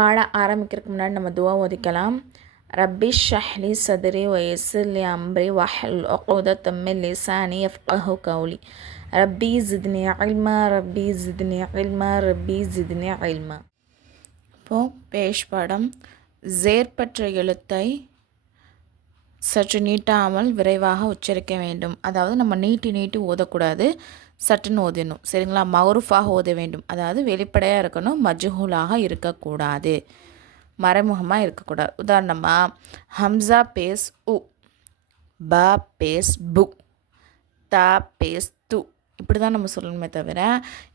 பாட ஆரம்பிக்கிறதுக்கு முன்னாடி நம்ம துவா ஓதிக்கலாம். ரப்பி ஷ்ரஹ்லி சத்ரி வயஸ்ஸிர்லி அம்ரி வஹ்லுல் உக்தத்தம் மின் லிசானி யஃப்கஹு கௌலி. ரப்பி ஜித்னி இல்மா ரப்பி ஜித்னி இல்மா ரப்பி ஜித்னி இல்மா. இப்போது பேஷ் பாடம். ஜேர்பற்ற எழுத்தை சற்று நீட்டாமல் விரைவாக உச்சரிக்க வேண்டும். அதாவது நம்ம நீட்டி ஓதக்கூடாது, சட்டுன்னு ஓதணும். சரிங்களா? மஹ்ரூஃபாக ஓத வேண்டும். அதாவது வெளிப்படையாக இருக்கணும், மஜ்ஹூலாக இருக்கக்கூடாது, மறைமுகமாக இருக்கக்கூடாது. உதாரணமாக ஹம்சா பேஸ் உ, பா பேஸ் பு, தா பேஸ் து, இப்படி தான் நம்ம சொல்லணுமே தவிர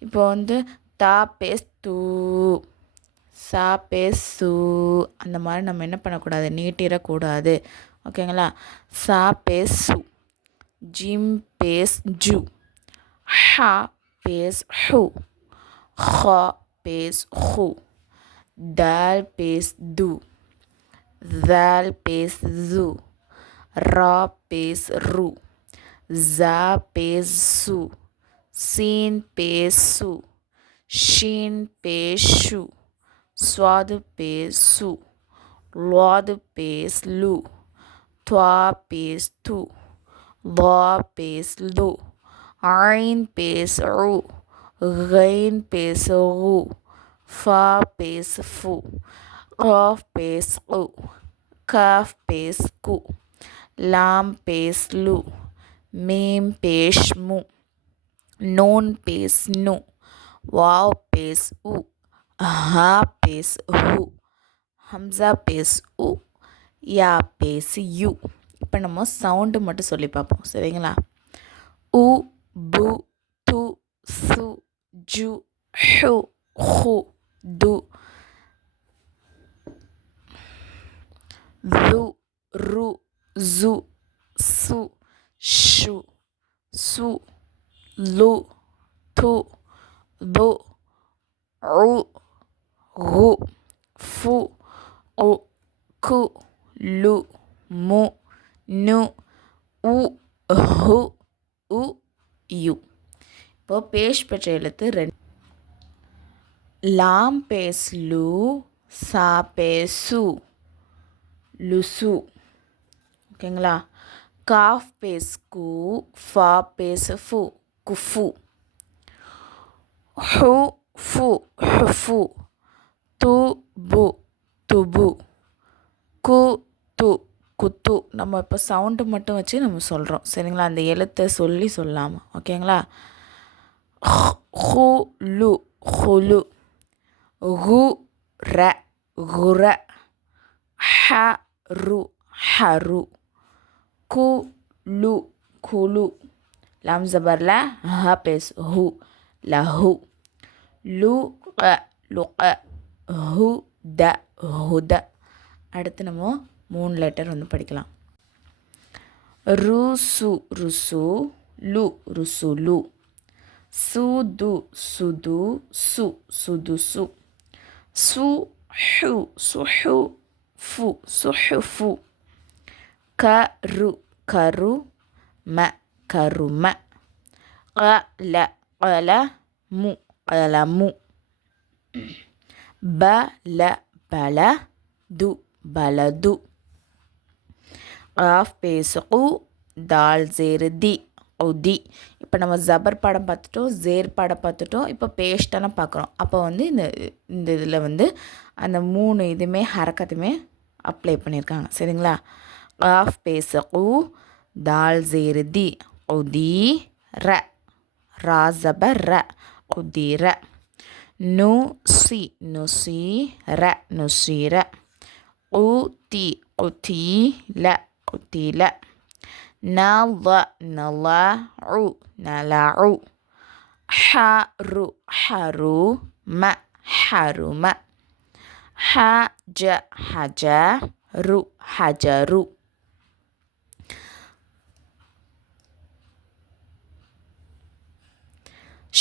இப்போ வந்து தா பேஸ் தூ, சா பேஸ் சூ, அந்த மாதிரி நம்ம என்ன பண்ணக்கூடாது, நீட்டிடக்கூடாது. ஓகேங்களா? சா பேஸ் சு, ஜிம் பேஸ் ஜு, ஹா பேஸ் ஹு, ஹா பேஸ் ஹு, தால் பேஸ் து, தால் பேஸ் ஜு, ரா பேஸ் ரு, ஜா பேஸ் சு, சீன் பேஸ் சு, ஷீன் பேஸ் ஷு, ஸ்வாது பேஸ் சு, லாது பேஸ் லு, துவா பேஸ் து, லா பேஸ் லு, ஐன் பேஸ் உ, கைன் பேஸ் உ, ஃபா பேஸ் ஃபு, காஃப் பேஸ் உ, காஃப் பேஸ் கு, லாம் பேஸ் லு, மீம் பேஸ் மு, நூன் பேஸ் நு, வாவ் பேஸ் உ, ஹா பேஸ் ஹு, ஹம்சா பேஸ் உ, யா பேஸ் யு. இப்போ நம்ம சவுண்டு மட்டும் சொல்லி பார்ப்போம். சரிங்களா? உ, பு, து, சு, ஜு, ஹு, ஹு, து, து, ரு, ஜு, சு, ஷு, சு, லு, து, து, உ, கு, ஃபு, உ, கு, லு, மு, நு, உ, ஹு, உ, யு. இப்போ பேஷ் பெற்ற எழுத்து 2. லாம் பேஸ் லு, சா பேஸ் சு, லுசு. ஓகேங்களா? காஃப் பேஸ் கு, ஃபா பேஸ் ஃபு, குஃபு, ஹு, ஃபு, ஹுஃபு, து, பு, துபு, கு, து, குத்து. நம்ம இப்போ சவுண்டு மட்டும் வச்சு நம்ம சொல்கிறோம். சரிங்களா? அந்த எழுத்தை சொல்லி சொல்லாமல். ஓகேங்களா? ஹு, லு, ஹுலு, கு, ர, குர, ஹ, ரு, ஹரு, கு, லு, குலு. லாம் ஜபர்ல ஹ பேஸ் ஹு, லஹு, லு, க, லுக, ஹு, த, ஹுத. அடுத்து நம்ம 3 லெட்டர் வந்து படிக்கலாம். ருசு, ருசு, லு, ருசுலு, சுது, சுது, சு, சுதுசு, சுஹு, சுஹு, ஃபு, சுஹுஃபு, கரு, கரு, ம, கரும, கல, கலமு, கலமு, பல, பலது, பலது. காஃப் பேஸ் கு, தால் ஜேர் தி, உதி. இப்போ நம்ம ஜபர் பாடம் பார்த்துட்டோம், ஜேர் பாடம் பார்த்துட்டோம். இப்போ பேஷ்டெல்லாம் பார்க்குறோம். அப்போ வந்து இந்த இதில் வந்து அந்த 3 இதுவுமே ஹரக்கத்துமே அப்ளை பண்ணியிருக்காங்க. சரிங்களா? காஃப் பேஸ் கு, தால் ஜேர் தி, உதி, ர, ரா ஜபர் ர, உதிர, நு சி, நுசி, ர, நுசிர, உதி, உதில, உதில, நல, நலஉ, நலஉ, ஹரு, ஹரும, ஹரும, ஹஜ, ஹஜரு, ஹஜரு.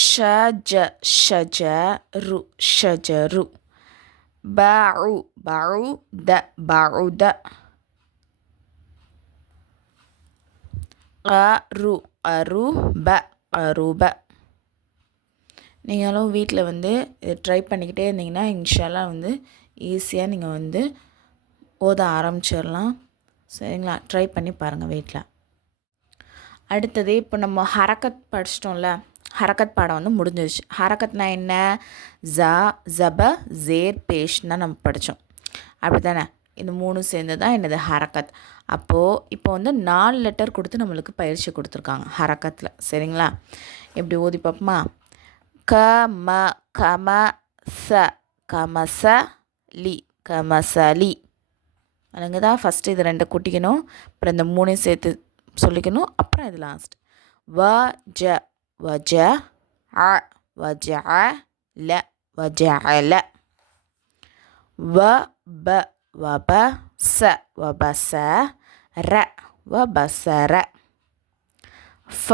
ஷஜ, ஷஜரு, ஷஜரு, பஉ, பஉத, பஉத, கரு, கருப, கருப. நீங்களும் வீட்டில் வந்து ட்ரை பண்ணிக்கிட்டே இருந்தீங்கன்னா இன்ஷால்லா வந்து ஈஸியாக நீங்கள் வந்து ஓத ஆரம்பிச்சிடலாம். சரிங்களா? ட்ரை பண்ணி பாருங்கள் வீட்டில். அடுத்தது இப்போ நம்ம ஹரக்கத் படிச்சிட்டோம்ல, ஹரக்கத் பாடம் வந்து முடிஞ்சிருச்சு. ஹரக்கத்னா என்ன? ஜா ஜப ஜேர் பேஷ்னா நம்ம படித்தோம், அப்படி தானே? இந்த 3 சேர்ந்து தான் என்னது ஹரக்கத். அப்போது இப்போ வந்து 4 லெட்டர் கொடுத்து நம்மளுக்கு பயிற்சி கொடுத்துருக்காங்க ஹரக்கத்தில். சரிங்களா? எப்படி ஓதி பார்ப்போமா? க ம கம ச கமச லி கமசலி. அதுங்க தான் ஃபஸ்ட்டு இது 2 கூட்டிக்கணும், அப்புறம் இந்த 3 சேர்த்து சொல்லிக்கணும், அப்புறம் இது லாஸ்ட். வ ஜ வஜ அ வஜ ல வஜஅல. வ ப வப ச வபச ர வபசர. ஃப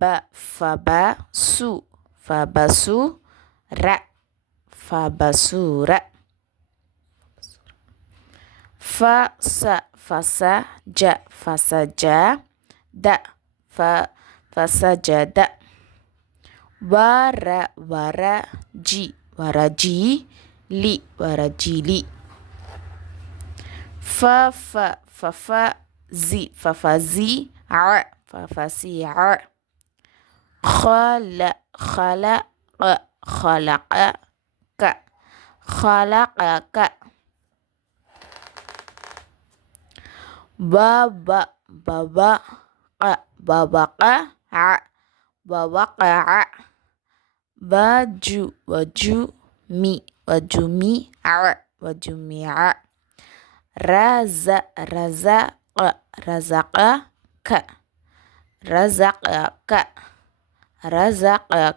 ப ஃபப சு ஃபபசு ர ஃபபசுர. ஃப ச ஃபச ஜ ஃபசஜ த ஃபசஜத. வர வர ஜி வரஜி லி வரஜிலி. ஃப ஃப ஃபஃப ஜி ஃபஃபசி அ ஃபஃபசிஅ. خل خلق خلقك خلقك. باب بابق بابقع بوقع. وجو وجمي وجميع وجميع. رزق رزق رزقك رزقك رزقك.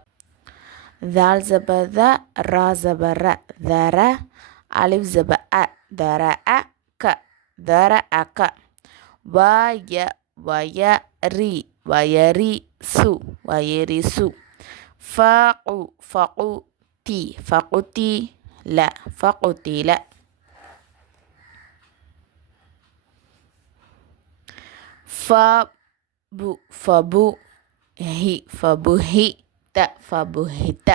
ذال زبر ذا را زبر ذرا ألف زبر أ ذرأك ذرأك. وي ويري ويرث ويرث. فقو فقوتي فقتي لا فقتل. فبو فبو هي فبهت فبهت.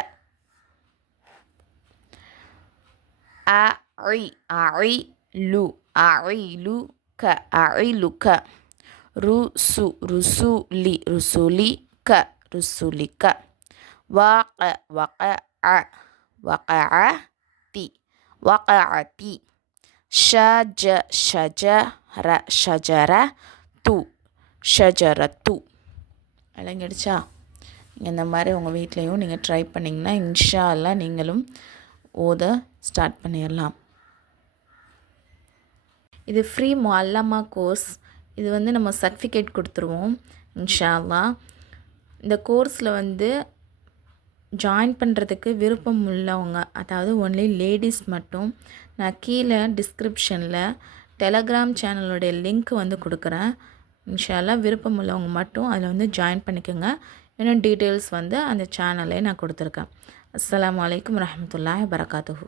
أعي أعيلو أعيلك أعيلك. رسو رسولي رسولك رسولك. وقع وقع وقعتي وقعتي. شج شجر شجرة ஷஜரத்து. விளங்கிடுச்சா? இந்த மாதிரி உங்கள் வீட்லேயும் நீங்கள் ட்ரை பண்ணிங்கன்னா இன்ஷா அல்லாஹ் நீங்களும் ஓத ஸ்டார்ட் பண்ணிடலாம். இது ஃப்ரீ முஅல்லமா கோர்ஸ். இது வந்து நம்ம சர்டிஃபிகேட் கொடுத்துருவோம் இன்ஷா அல்லாஹ். இந்த கோர்ஸில் வந்து ஜாயின் பண்ணுறதுக்கு விருப்பம் உள்ளவங்க, அதாவது ஒன்லி லேடிஸ் மட்டும், நான் கீழே டிஸ்கிரிப்ஷனில் டெலகிராம் சேனலோடைய லிங்க் வந்து கொடுக்குறேன். இன்ஷா அல்லாஹ் விருப்பம் உள்ளவங்க மட்டும் அதில் வந்து ஜாயின் பண்ணிக்கோங்க. இன்னும் டீட்டெயில்ஸ் வந்து அந்த சேனலே நான் கொடுத்துருக்கேன். அஸ்ஸலாமு அலைக்கும் வரஹ்மத்துல்லாஹி வபரகாத்துஹு.